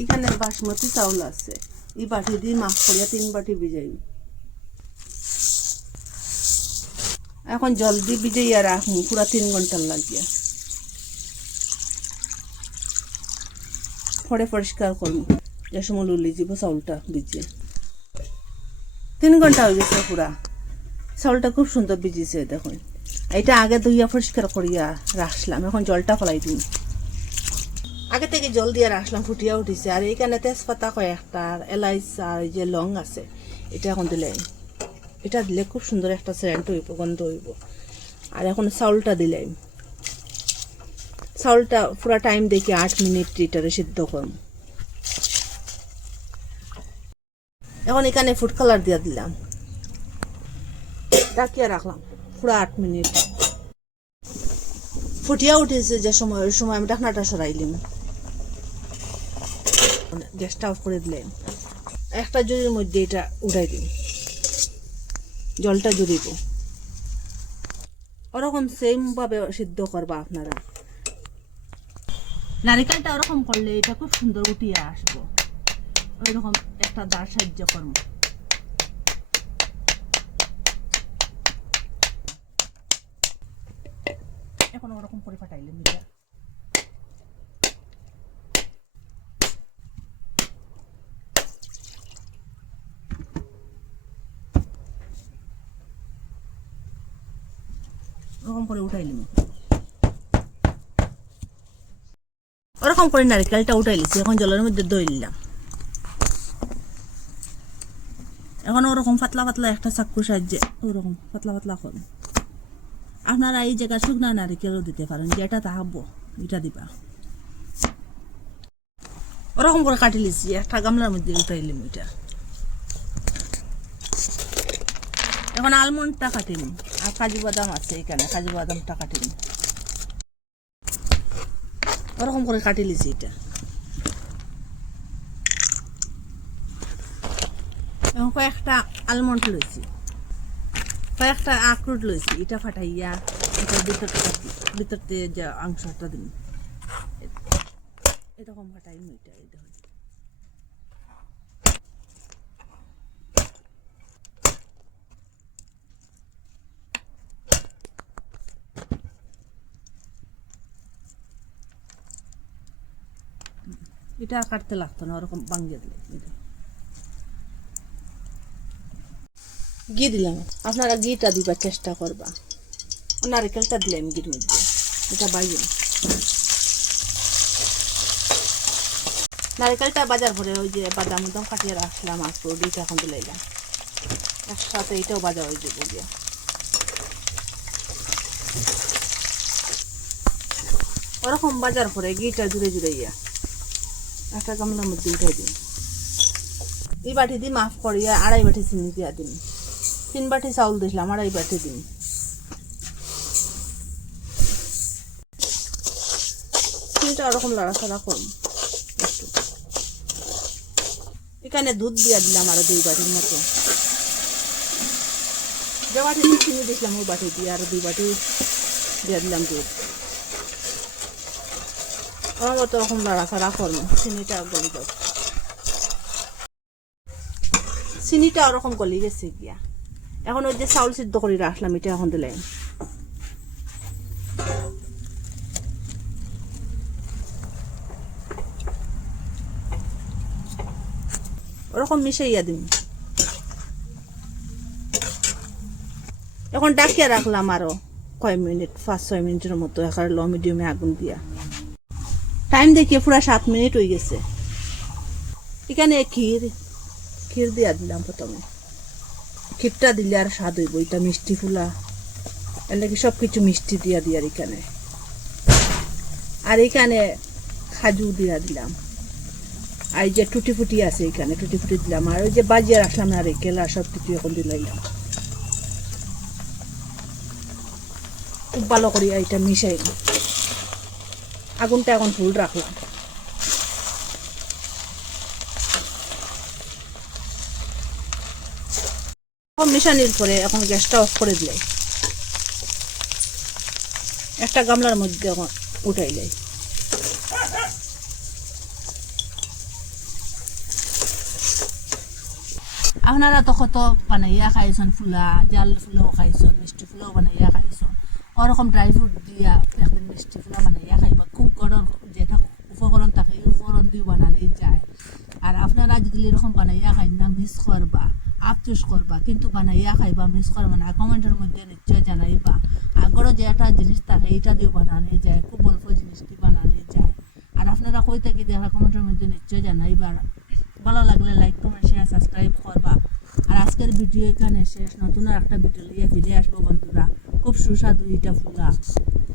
এখানে বাসমতি চাউল আছে, এই বাটি দিয়ে মাখ করিয়া 3 বাটি ভিজাই। এখন জল দিয়ে ভিজাইয়া রাখুন পুরা 3 ঘন্টার লাগিয়া। পরে পরিষ্কার করুন, যে সময় লুলি যাব চাউলটা ভিজে। 3 ঘন্টা হয়ে গেছে পুরা, চাউলটা খুব সুন্দর ভিজিছে দেখুন। এটা আগে ধুইয়া পরিষ্কার করিয়া রাখলাম, এখন জলটা ফেলাই দিন। আগে থেকে জল দিয়ে রাখলাম, ফুটিয়া উঠিছে। আর এইখানে তেজপাতা কয়েকটা, এলাইচ আর এই যে লং আছে, এটা এখন দিলে, এটা দিলে খুব সুন্দর একটা সেন্ট হইব, গন্ধ হইব। আর এখন চাউলটা দিলাম, চাউলটা পুরা টাইম দেখে 8 মিনিট এটারে সিদ্ধ করব। এখন এখানে ফুড কালার দিয়ে দিলাম, ডাকিয়া রাখলাম পুরা 8 মিনিট। ফুটিয়া উঠেছে যে সময়, ওই সময় আমি ঢাকনাটা সরাইলাম, গ্যাসটা অফ করে দিলাম। একটা জুড়ির মধ্যে এটা উঠাই দিন, জলটা জুড়িব। ওরকম সেম ভাবে সিদ্ধ করবা আপনারা। নারিকেলটা ওরকম করলে এটা খুব সুন্দর উঠিয়ে আসবো। ওইরকম একটা দাঁড় সাহায্য করবো। এখন ওরকম করে ফাটাইলেন এটা। ওরকম করে উঠাইলাম, ওরকম করে নারিকেলটা উঠাই লিছি। এখন জলের মধ্যে দই দিলাম। এখন ওরকম পাতলা পাতলা একটা চাকুর সাহায্যে ওরকম পাতলা পাতলা করুন। আপনারা এই জায়গা শুকনা নারিকেলও দিতে পারেন, যেটা তাহাবো এটা দিবা। ওরকম করে কাটি লিছি, একটা গামলার মধ্যে উঠাইলাম এটা। এখন আলমন্ডটা কাটিম, আর কাজু বাদাম আছে এখানে, কাজু বাদামটা কাটিম। ওরকম করে কাটি লিছি এটা। এখন কয়েকটা আলমন্ড লইছি, কয়েকটা আখরোট লইছি, এটা ফাটাইয়া এটার ভিতরতে যে অংশটা দিন, এরকম ফাটাই এটা। এটা আর কাটতে লাগতো না, ওরকম ভাঙিয়ে দিলে। ঘি দিলাম, আপনারা ঘিটা দিবার চেষ্টা করবা। নারিকেলটা দিলাম ঘির মধ্যে, এটা বাইয়ে। নারিকেলটা বাজার পরে ওই যে বাদাম উদাম কাটিয়ে রাখলাম, আখরোট এটা এখন দিলাম একসাথে, এটাও বাজা হয়ে যাবো গিয়া। ওরকম বাজার পরে ঘিটা জুড়ে জুড়ে ইয়া একটা গামলার মধ্যে উঠাই দিন। এই বাটি দিয়ে মাফ করিয়া 2.5 বাটি চিনি দিয়া দিন। 3 বাটি চাউল দিলাম, 2.5 বাটি দিন। চিনিটা ওরকম লাড়াচাড়া করুন একটু। এখানে দুধ দিয়া দিলাম আরো 2 বাটির মতো। যে বাটি দিয়ে চিনি দিলাম ওই বাটি দিয়ে আরো 2 বাটি দিয়া দিলাম দুধ। আমার মতো ওরকম লাড়াচাড়া করবো, চিনিটা গলি যাবে। চিনিটা ওরকম গলি গেছে গিয়া। এখন ওই যে চাউল সিদ্ধ করে রাখলাম, এটা এখন দিলাম। ওরকম মিশাইয়া দিন। এখন ডাকিয়া রাখলাম আরো কয় মিনিট, 5-6 মিনিটের মতো, এখানে লো মিডিয়ামে আগুন দিয়া। টাইম দেখিয়ে পুরা 7 মিনিট হয়ে গেছে। এখানে ক্ষীর দিয়া দিলাম প্রথমে। ক্ষীরটা দিলে আর স্বাদ হইব, এটা মিষ্টি ফুলা, এর লাগে সব কিছু মিষ্টি দিয়া দিয়ার এখানে। আর এখানে খাজু দিয়া দিলাম, আর এই যে টুটি ফুটি আছে এখানে টুটি ফুটি দিলাম। আর ওই যে বাজিয়ে রাখলাম নারিকেল আর সব কিছু এখন দিলাম। খুব ভালো করি এটা মিশাই, আগুনটা এখন ফুল রাখলাম। মিশানির পরে এখন গ্যাসটা অফ করে দিলে, একটা গামলার মধ্যে এখন উঠাইলে। আপনারা তো কত বানাইয়া খাইছেন, ফুলা জাল ফুলাও খাইছেন, মিষ্টি ফুলাও বানাইয়া খাইছেন। ওরকম ড্রাই ফ্রুট দিয়া একদিন মিষ্টি ফুলা বানাইয়া খাইবা। খুব গরম যেটা উপকরণ থাকে এই উপকরণ দিয়ে বানানো যায়। আর আপনারা যদি এরকম বানাইয়া খাই না, মিস করবা, আফসোস করবা, কিন্তু বানাইয়া খাইবা, মিস করবা না। কমেন্টের মধ্যে নিশ্চয় জানাইবা। আগরও যে একটা জিনিস থাকে এইটা দিয়ে বানানো যায়, খুব অল্প জিনিস দিয়ে বানানো যায়। আর আপনারা কই থাকি দেখা কমেন্টের মধ্যে নিশ্চয় জানাইবা। ভালো লাগলে লাইক কমেন্ট শেয়ার সাবস্ক্রাইব করবা। আর আজকের ভিডিও এখানে শেষ। নতুন আর একটা ভিডিও নিয়ে ফিরে আসবো বন্ধুরা। খুব সুস্বাদু এটা ফুলা।